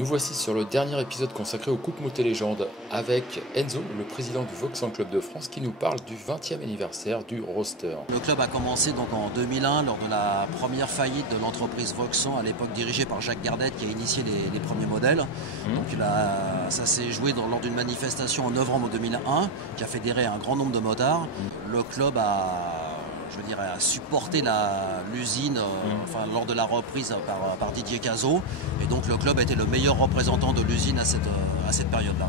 Nous voici sur le dernier épisode consacré aux Coupes Moto Légendes avec Enzo, le président du Vauxhall Club de France, qui nous parle du 20e anniversaire du roster. Le club a commencé donc en 2001 lors de la première faillite de l'entreprise Vauxhall, à l'époque dirigée par Jacques Gardette, qui a initié les premiers modèles. Donc ça s'est joué lors d'une manifestation en novembre 2001 qui a fédéré un grand nombre de motards. Le club a supporté l'usine lors de la reprise par Didier Cazot, et donc le club a été le meilleur représentant de l'usine à cette période-là.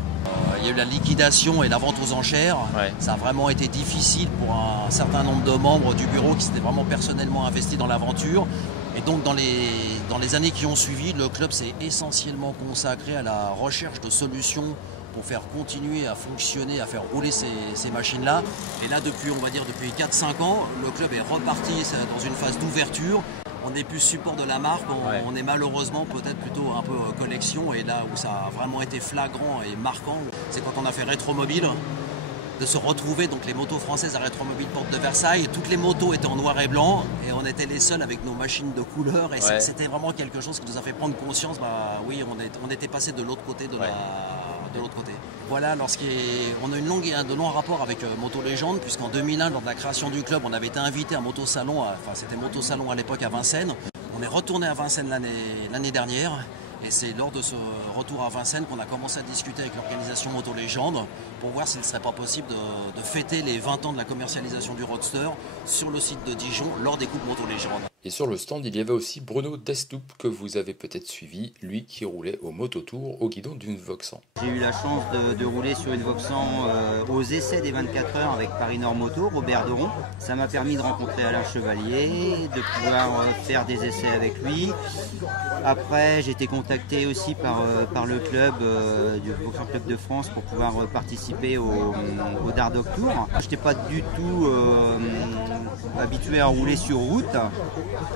Il y a eu la liquidation et la vente aux enchères. Ouais. Ça a vraiment été difficile pour un certain nombre de membres du bureau qui s'étaient vraiment personnellement investis dans l'aventure. Et donc dans les années qui ont suivi, le club s'est essentiellement consacré à la recherche de solutions pour faire continuer à fonctionner, à faire rouler ces machines-là. Et là, depuis 4-5 ans, le club est reparti dans une phase d'ouverture. On n'est plus support de la marque, on est malheureusement peut-être plutôt un peu collection. Et là où ça a vraiment été flagrant et marquant, c'est quand on a fait Rétromobile, de se retrouver, donc les motos françaises à Rétromobile Porte de Versailles, toutes les motos étaient en noir et blanc et on était les seuls avec nos machines de couleur, et c'était vraiment quelque chose qui nous a fait prendre conscience, oui, on était passé de l'autre côté de l'autre côté. Voilà, on a de longs rapports avec Moto Légende, puisqu'en 2001, lors de la création du club, on avait été invité à Motosalon, c'était Motosalon à l'époque à Vincennes. On est retourné à Vincennes l'année dernière. Et c'est lors de ce retour à Vincennes qu'on a commencé à discuter avec l'organisation Moto Légende pour voir s'il ne serait pas possible de fêter les 20 ans de la commercialisation du Roadster sur le site de Dijon lors des Coupes Moto Légende. Et sur le stand, il y avait aussi Bruno Destoup, que vous avez peut-être suivi, lui qui roulait au Mototour au guidon d'une Vauxhall. J'ai eu la chance de rouler sur une Vauxhall aux essais des 24 heures avec Paris Nord Moto, Robert Deron. Ça m'a permis de rencontrer Alain Chevalier, de pouvoir faire des essais avec lui. Après, j'ai été contacté aussi par le club du Vauxhall Club de France pour pouvoir participer au Dardoc Tour. Je n'étais pas du tout habitué à rouler sur route.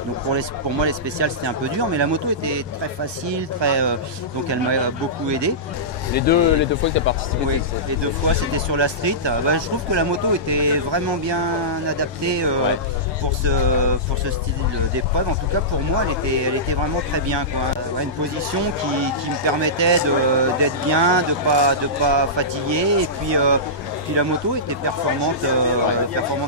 Donc pour moi les spéciales c'était un peu dur, mais la moto était très facile, donc elle m'a beaucoup aidé. Les deux fois que tu as participé? Oui, les deux fois c'était sur la street. Je trouve que la moto était vraiment bien adaptée pour ce style d'épreuve. En tout cas pour moi elle était vraiment très bien, quoi. Une position qui me permettait d'être bien, de pas fatiguer, et puis la moto était performante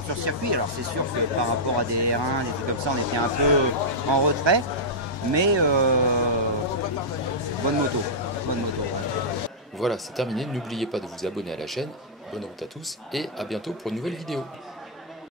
sur circuit. Alors c'est sûr que par rapport à des R1, des trucs comme ça, on était un peu en retrait, mais bonne moto. Voilà, c'est terminé. N'oubliez pas de vous abonner à la chaîne. Bonne route à tous et à bientôt pour une nouvelle vidéo.